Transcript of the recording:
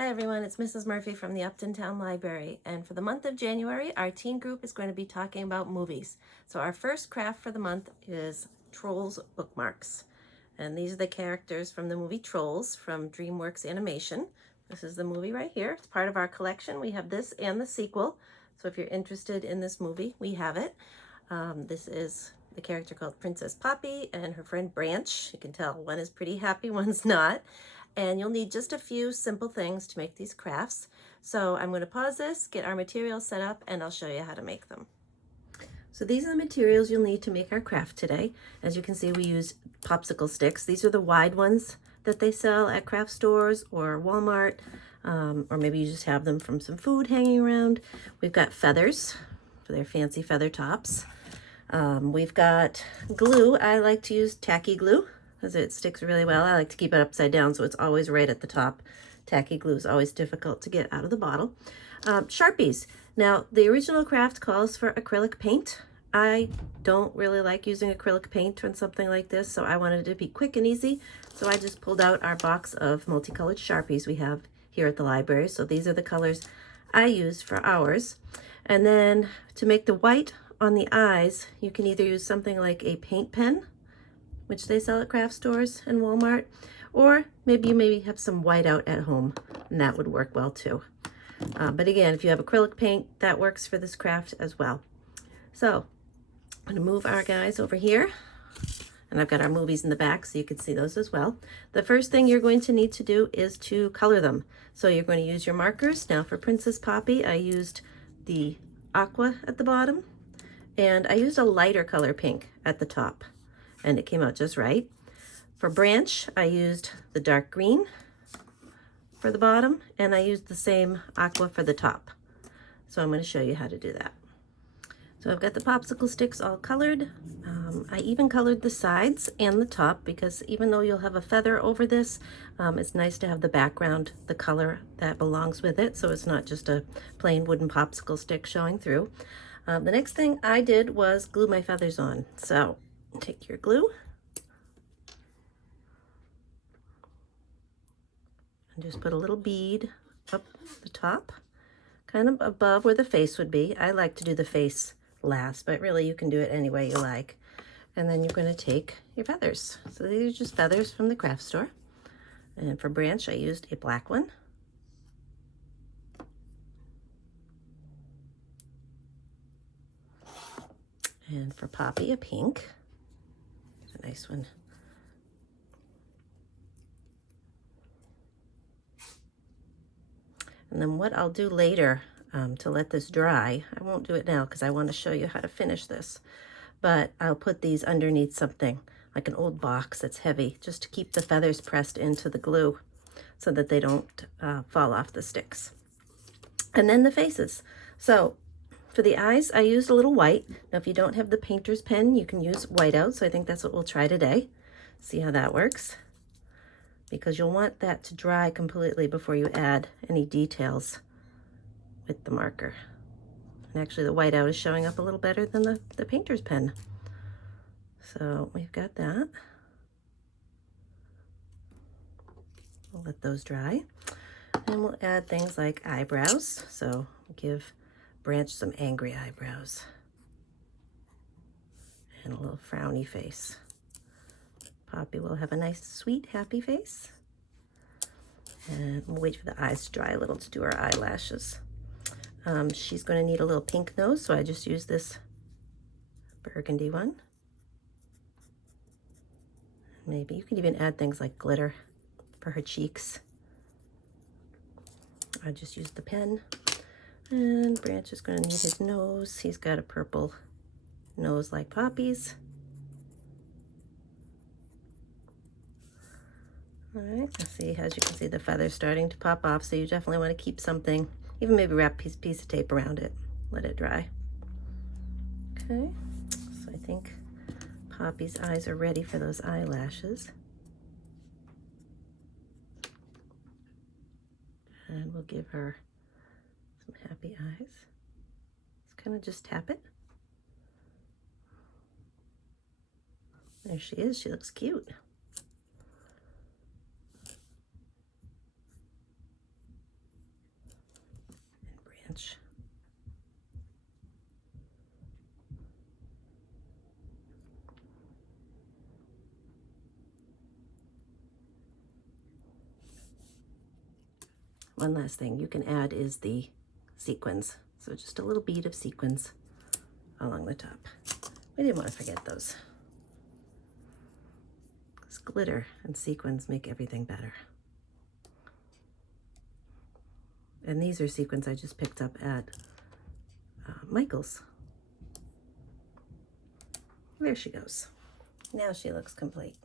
Hi everyone, it's Mrs. Murphy from the Upton Town Library, and for the month of January, our teen group is going to be talking about movies. So our first craft for the month is Trolls Bookmarks. And these are the characters from the movie Trolls from Dreamworks Animation. This is the movie right here. It's part of our collection. We have this and the sequel. So if you're interested in this movie, we have it. This is the character called Princess Poppy and her friend Branch. You can tell one is pretty happy, one's not. And you'll need just a few simple things to make these crafts. So I'm going to pause this, get our materials set up, and I'll show you how to make them. So these are the materials you'll need to make our craft today. As you can see, we use popsicle sticks. These are the wide ones that they sell at craft stores or Walmart, or maybe you just have them from some food hanging around. We've got feathers for their fancy feather tops. We've got glue. I like to use tacky glue because it sticks really well. I like to keep it upside down so it's always right at the top. Tacky glue is always difficult to get out of the bottle. Sharpies. Now, the original craft calls for acrylic paint. I don't really like using acrylic paint on something like this, so I wanted it to be quick and easy. So I just pulled out our box of multicolored Sharpies we have here at the library. So these are the colors I use for ours. And then to make the white on the eyes, you can either use something like a paint pen, which they sell at craft stores and Walmart, or maybe you have some whiteout at home, and that would work well too. But again, if you have acrylic paint, that works for this craft as well. So I'm gonna move our guys over here, and I've got our movies in the back so you can see those as well. The first thing you're going to need to do is to color them. So you're going to use your markers. Now for Princess Poppy, I used the aqua at the bottom, and I used a lighter color pink at the top, and it came out just right. For Branch, I used the dark green for the bottom, and I used the same aqua for the top. So I'm going to show you how to do that. So I've got the popsicle sticks all colored. I even colored the sides and the top because even though you'll have a feather over this, it's nice to have the background, the color that belongs with it, so it's not just a plain wooden popsicle stick showing through. The next thing I did was glue my feathers on. So take your glue and just put a little bead up the top, kind of above where the face would be. I like to do the face last, but really you can do it any way you like. And then you're going to take your feathers. So these are just feathers from the craft store. And for Branch, I used a black one. And for Poppy, a pink. A nice one. And then what I'll do later to let this dry, I won't do it now because I want to show you how to finish this, but I'll put these underneath something like an old box that's heavy just to keep the feathers pressed into the glue so that they don't fall off the sticks. And then the faces. So for the eyes, I used a little white. Now, if you don't have the painter's pen, you can use whiteout. So I think that's what we'll try today. See how that works. Because you'll want that to dry completely before you add any details with the marker. And actually the whiteout is showing up a little better than the painter's pen. So we've got that. We'll let those dry. And we'll add things like eyebrows. So give Branch some angry eyebrows. And a little frowny face. Poppy will have a nice, sweet, happy face. And we'll wait for the eyes to dry a little to do her eyelashes. She's going to need a little pink nose, so I just use this burgundy one. Maybe you can even add things like glitter for her cheeks. I just used the pen. And Branch is going to need his nose. He's got a purple nose like Poppy's. All right, let's see, as you can see, the feather's starting to pop off, so you definitely want to keep something, even maybe wrap a piece of tape around it, let it dry. Okay, so I think Poppy's eyes are ready for those eyelashes. And we'll give her some happy eyes. Let's kind of just tap it. There she is, she looks cute. match. One last thing you can add is the sequins. So just a little bead of sequins along the top. We didn't want to forget those. Because glitter and sequins make everything better. And these are sequins I just picked up at Michael's. There she goes. Now she looks complete.